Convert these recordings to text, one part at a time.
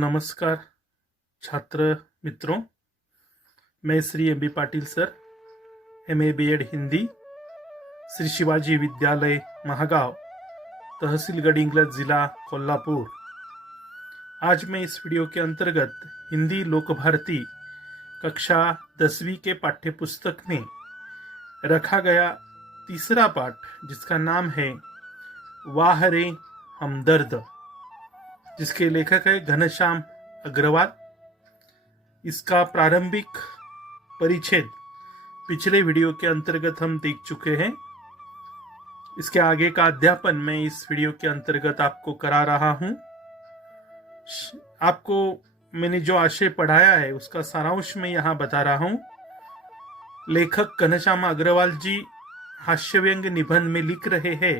नमस्कार छात्र मित्रों, मैं Shri M B Patil sir, MA BEd Hindi, Shri Shivaji Vidyalaya Mahagaon, तहसील गडिंग्लज, जिला कोल्हापुर। आज मैं इस वीडियो के अंतर्गत हिंदी लोक भारती कक्षा 10वीं के पाठ्य पुस्तक में रखा गया तीसरा पाठ, जिसका नाम है वाह रे हमदर्द, जिसके लेखक है घनश्याम अग्रवाल। इसका प्रारंभिक परिच्छेद पिछले वीडियो के अंतर्गत हम देख चुके हैं। इसके आगे का अध्यापन मैं इस वीडियो के अंतर्गत आपको करा रहा हूं। आपको मैंने जो आशय पढ़ाया है उसका सारांश मैं यहाँ बता रहा हूं। लेखक घनश्याम अग्रवाल जी हास्यव्यंग निबंध में लिख रहे हैं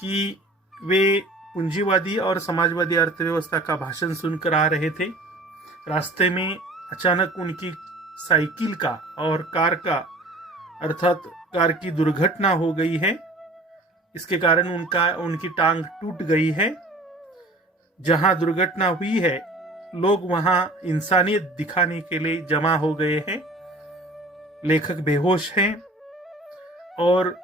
कि वे पूंजीवादी और समाजवादी अर्थव्यवस्था का भाषण सुनकर आ रहे थे। रास्ते में अचानक उनकी साइकिल का और कार का अर्थात कार की दुर्घटना हो गई है। इसके कारण उनकी टांग टूट गई है। जहां दुर्घटना हुई है, लोग वहां इंसानियत दिखाने के लिए जमा हो गए हैं। लेखक बेहोश हैं और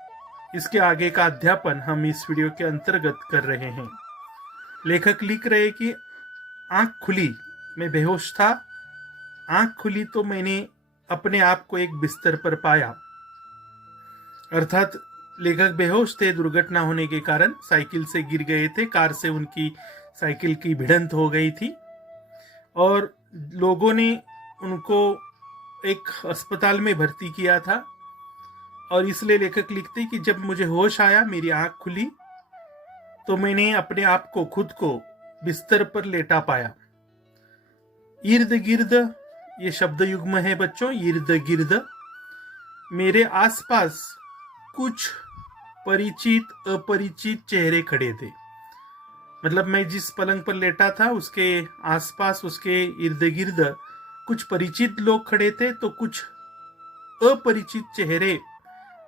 इसके आगे का अध्यापन हम इस वीडियो के अंतर्गत कर रहे हैं। लेखक लिख रहे कि आंख खुली, मैं बेहोश था। आंख खुली तो मैंने अपने आप को एक बिस्तर पर पाया। अर्थात लेखक बेहोश थे, दुर्घटना होने के कारण साइकिल से गिर गए थे। कार से उनकी साइकिल की भिड़ंत हो गई थी और लोगों ने उनको एक अस्पताल में भर्ती किया था। और इसलिए लेखक लिखते कि जब मुझे होश आया, मेरी आंख खुली, तो मैंने अपने आप को, खुद को बिस्तर पर लेटा पाया। इर्द गिर्द, ये शब्द युग्म है बच्चों, इर्द गिर्द मेरे आसपास कुछ परिचित अपरिचित चेहरे खड़े थे। मतलब मैं जिस पलंग पर लेटा था उसके आसपास, उसके इर्द गिर्द कुछ परिचित लोग खड़े थे, तो कुछ अपरिचित चेहरे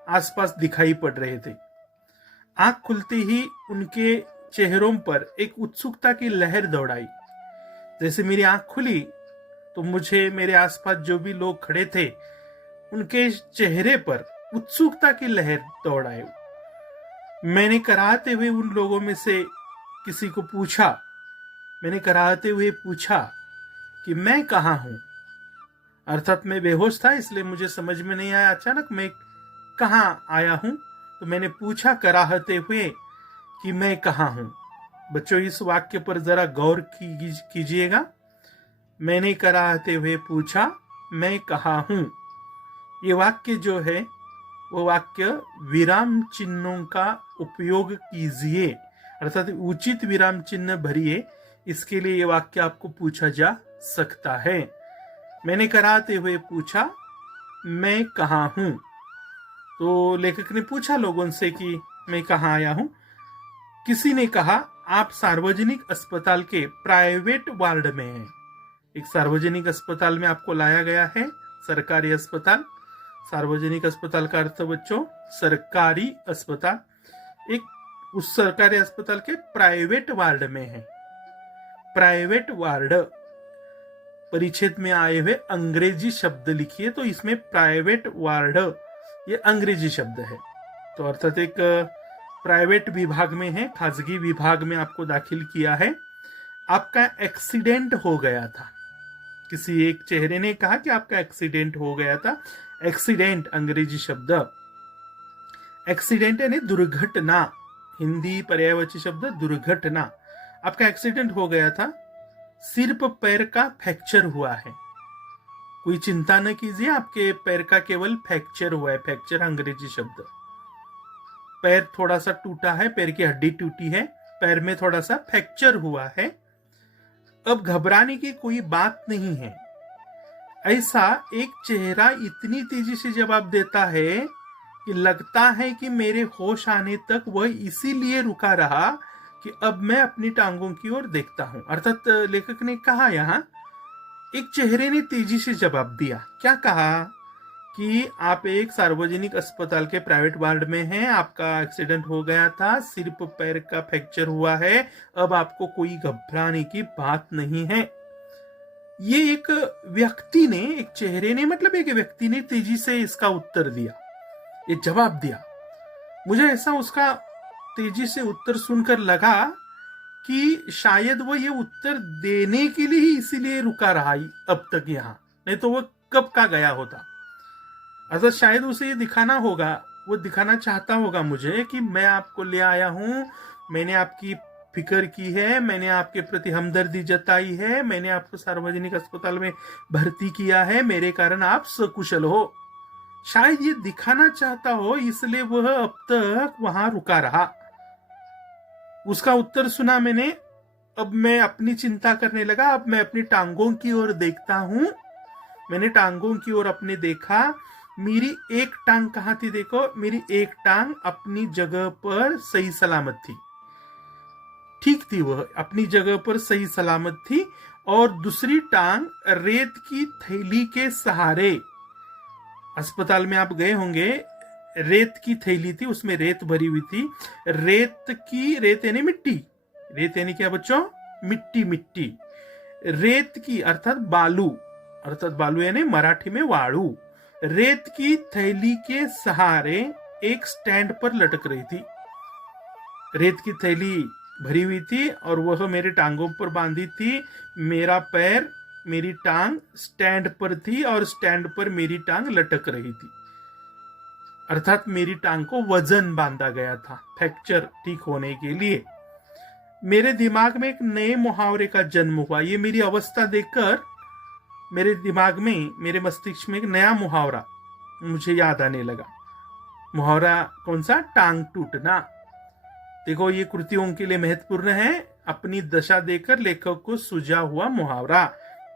आसपास दिखाई पड़ रहे थे। आंख खुलते ही उनके चेहरों पर एक उत्सुकता की लहर दौड़ाई। जैसे मेरी आंख खुली तो मुझे मेरे आसपास जो भी लोग खड़े थे उनके चेहरे पर उत्सुकता की लहर दौड़ाई। मैंने कराहते हुए उन लोगों में से किसी को पूछा, मैंने कराहते हुए पूछा कि मैं कहाँ हूं। अर्थात मैं बेहोश था, इसलिए मुझे समझ में नहीं आया अचानक मैं कहाँ आया हूं। तो मैंने पूछा कराहते हुए कि मैं कहाँ हूं। बच्चों, इस वाक्य पर जरा गौर कीजिएगा। मैंने कराहते हुए पूछा मैं कहाँ हूं। ये वाक्य जो है वो वाक्य विराम चिन्हों का उपयोग कीजिए, अर्थात उचित विराम चिन्ह भरिए। इसके लिए ये वाक्य आपको पूछा जा सकता है। मैंने कराहते हुए पूछा मैं कहाँ हूं। तो लेखक ने पूछा लोगों से कि मैं कहाँ आया हूं। किसी ने कहा आप सार्वजनिक अस्पताल के प्राइवेट वार्ड में हैं। एक सार्वजनिक अस्पताल में आपको लाया गया है, सरकारी अस्पताल। सार्वजनिक अस्पताल का अर्थ बच्चों सरकारी अस्पताल। एक उस सरकारी अस्पताल के प्राइवेट वार्ड में है। प्राइवेट वार्ड परिच्छेद में आए हुए अंग्रेजी शब्द लिखिए, तो इसमें प्राइवेट वार्ड ये अंग्रेजी शब्द है। तो अर्थात एक प्राइवेट विभाग में है, खासगी विभाग में आपको दाखिल किया है। आपका एक्सीडेंट हो गया था। किसी एक चेहरे ने कहा कि आपका एक्सीडेंट हो गया था। एक्सीडेंट अंग्रेजी शब्द, एक्सीडेंट यानी दुर्घटना, हिंदी पर्यायवाची शब्द दुर्घटना। आपका एक्सीडेंट हो गया था, सिर्फ पैर का फ्रैक्चर हुआ है। कोई चिंता न कीजिए, आपके पैर का केवल फ्रैक्चर हुआ है। फ्रैक्चर अंग्रेजी शब्द। पैर थोड़ा सा टूटा है, पैर की हड्डी टूटी है, पैर में थोड़ा सा फ्रैक्चर हुआ है। अब घबराने की कोई बात नहीं है। ऐसा एक चेहरा इतनी तेजी से जवाब देता है कि लगता है कि मेरे होश आने तक वह इसीलिए रुका रहा कि अब मैं अपनी टांगों की ओर देखता हूं। अर्थात लेखक ने कहा यहां, एक चेहरे ने तेजी से जवाब दिया। क्या कहा कि आप एक सार्वजनिक अस्पताल के प्राइवेट वार्ड में हैं, आपका एक्सीडेंट हो गया था, सिर्फ पैर का फ्रैक्चर हुआ है, अब आपको कोई घबराने की बात नहीं है। ये एक व्यक्ति ने, एक चेहरे ने, मतलब एक व्यक्ति ने तेजी से इसका उत्तर दिया, ये जवाब दिया। मुझे ऐसा उसका तेजी से उत्तर सुनकर लगा कि शायद वो ये उत्तर देने के लिए ही इसीलिए रुका रहा अब तक यहाँ, नहीं तो वो कब का गया होता। अर्थात शायद उसे ये दिखाना होगा, वो दिखाना चाहता होगा मुझे कि मैं आपको ले आया हूं, मैंने आपकी फिक्र की है, मैंने आपके प्रति हमदर्दी जताई है, मैंने आपको सार्वजनिक अस्पताल में भर्ती किया है, मेरे कारण आप सकुशल हो। शायद ये दिखाना चाहता हो, इसलिए वह अब तक वहां रुका रहा। उसका उत्तर सुना मैंने, अब मैं अपनी चिंता करने लगा। अब मैं अपनी टांगों की ओर देखता हूं। मैंने टांगों की ओर अपने देखा, मेरी एक टांग कहां थी? देखो, मेरी एक टांग अपनी जगह पर सही सलामत थी, ठीक थी, वह अपनी जगह पर सही सलामत थी। और दूसरी टांग रेत की थैली के सहारे, अस्पताल में आप गए होंगे, रेत की थैली थी, उसमें रेत भरी हुई थी। रेत यानी मिट्टी, रेत यानी क्या बच्चों? मिट्टी। मिट्टी, रेत की अर्थात बालू यानी मराठी में वाळू। रेत की थैली के सहारे एक स्टैंड पर लटक रही थी। रेत की थैली भरी हुई थी और वह मेरे टांगों पर बांधी थी। मेरा पैर, मेरी टांग स्टैंड पर थी और स्टैंड पर मेरी टांग लटक रही थी। अर्थात मेरी टांग को वजन बांधा गया था फ्रैक्चर ठीक होने के लिए। मेरे दिमाग में एक नए मुहावरे का जन्म हुआ। ये मेरी अवस्था देखकर मेरे दिमाग में, मेरे मस्तिष्क में एक नया मुहावरा मुझे याद आने लगा। मुहावरा कौन सा? टांग टूटना। देखो, ये कृतियों के लिए महत्वपूर्ण है। अपनी दशा देखकर लेखक को सूझा हुआ मुहावरा,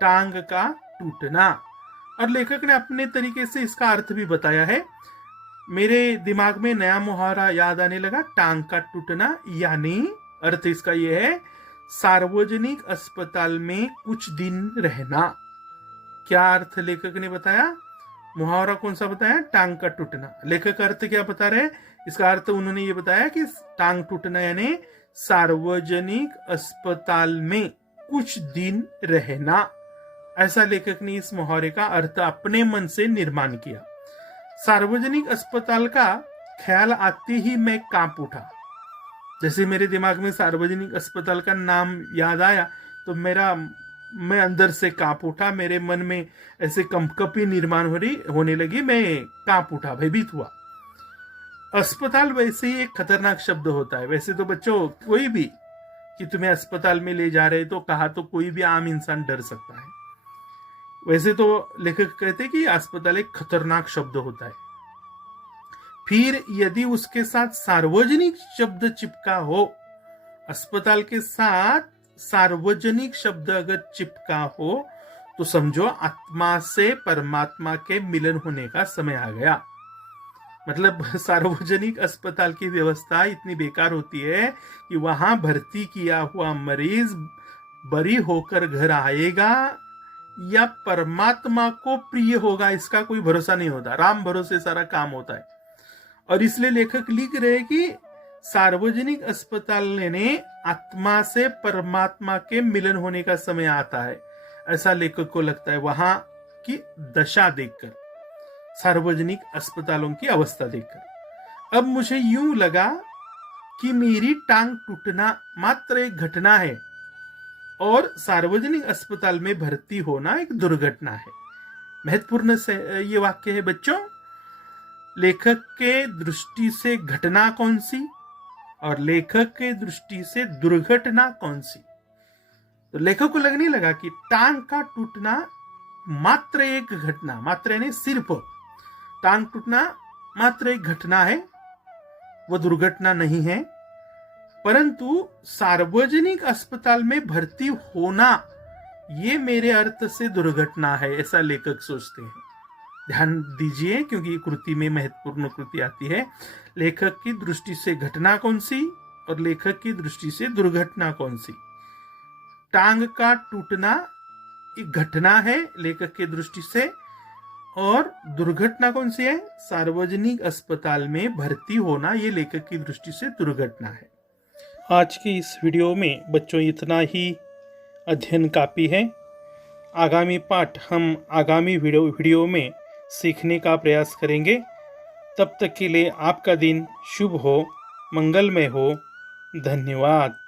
टांग का टूटना। और लेखक ने अपने तरीके से इसका अर्थ भी बताया है। मेरे दिमाग में नया मुहावरा याद आने लगा, टांग का टूटना, यानी अर्थ इसका यह है, सार्वजनिक अस्पताल में कुछ दिन रहना। क्या अर्थ लेखक ने बताया? मुहावरा कौन सा बताया? टांग का टूटना। लेखक अर्थ क्या बता रहे? इसका अर्थ उन्होंने ये बताया कि टांग टूटना यानी सार्वजनिक अस्पताल में कुछ दिन रहना। ऐसा लेखक ने इस मुहावरे का अर्थ अपने मन से निर्माण किया। सार्वजनिक अस्पताल का ख्याल आते ही मैं कांप उठा। जैसे मेरे दिमाग में सार्वजनिक अस्पताल का नाम याद आया तो मैं अंदर से कांप उठा। मेरे मन में ऐसे कंपकपी निर्माण होने लगी। मैं कांप उठा, भयभीत हुआ। अस्पताल वैसे ही एक खतरनाक शब्द होता है। वैसे तो बच्चों, कोई भी कि तुम्हें अस्पताल में ले जा रहे तो कहा तो कोई भी आम इंसान डर सकता है। वैसे तो लेखक कहते हैं कि अस्पताल एक खतरनाक शब्द होता है। फिर यदि उसके साथ सार्वजनिक शब्द चिपका हो, अस्पताल के साथ सार्वजनिक शब्द अगर चिपका हो, तो समझो आत्मा से परमात्मा के मिलन होने का समय आ गया। मतलब सार्वजनिक अस्पताल की व्यवस्था इतनी बेकार होती है कि वहां भर्ती किया हुआ मरीज बरी होकर घर आएगा या परमात्मा को प्रिय होगा, इसका कोई भरोसा नहीं होता। राम भरोसे सारा काम होता है। और इसलिए लेखक लिख रहे कि सार्वजनिक अस्पताल ने आत्मा से परमात्मा के मिलन होने का समय आता है, ऐसा लेखक को लगता है वहां की दशा देखकर, सार्वजनिक अस्पतालों की अवस्था देखकर। अब मुझे यूं लगा कि मेरी टांग टूटना मात्र एक घटना है और सार्वजनिक अस्पताल में भर्ती होना एक दुर्घटना है। महत्वपूर्ण से ये वाक्य है बच्चों। लेखक के दृष्टि से घटना कौन सी और लेखक के दृष्टि से दुर्घटना कौन सी? तो लेखक को लगने लगा कि टांग का टूटना मात्र एक घटना, मात्र यानी सिर्फ, टांग टूटना मात्र एक घटना है, वो दुर्घटना नहीं है। परंतु सार्वजनिक अस्पताल में भर्ती होना ये मेरे अर्थ से दुर्घटना है, ऐसा लेखक सोचते हैं। ध्यान दीजिए, क्योंकि कृति में महत्वपूर्ण कृति आती है। लेखक की दृष्टि से घटना कौन सी और लेखक की दृष्टि से दुर्घटना कौन सी? टांग का टूटना एक घटना है लेखक की दृष्टि से, और दुर्घटना कौन सी है? सार्वजनिक अस्पताल में भर्ती होना, ये लेखक की दृष्टि से दुर्घटना है। आज की इस वीडियो में बच्चों इतना ही अध्ययन काफी है। आगामी पाठ हम आगामी वीडियो में सीखने का प्रयास करेंगे। तब तक के लिए आपका दिन शुभ हो, मंगलमय हो। धन्यवाद।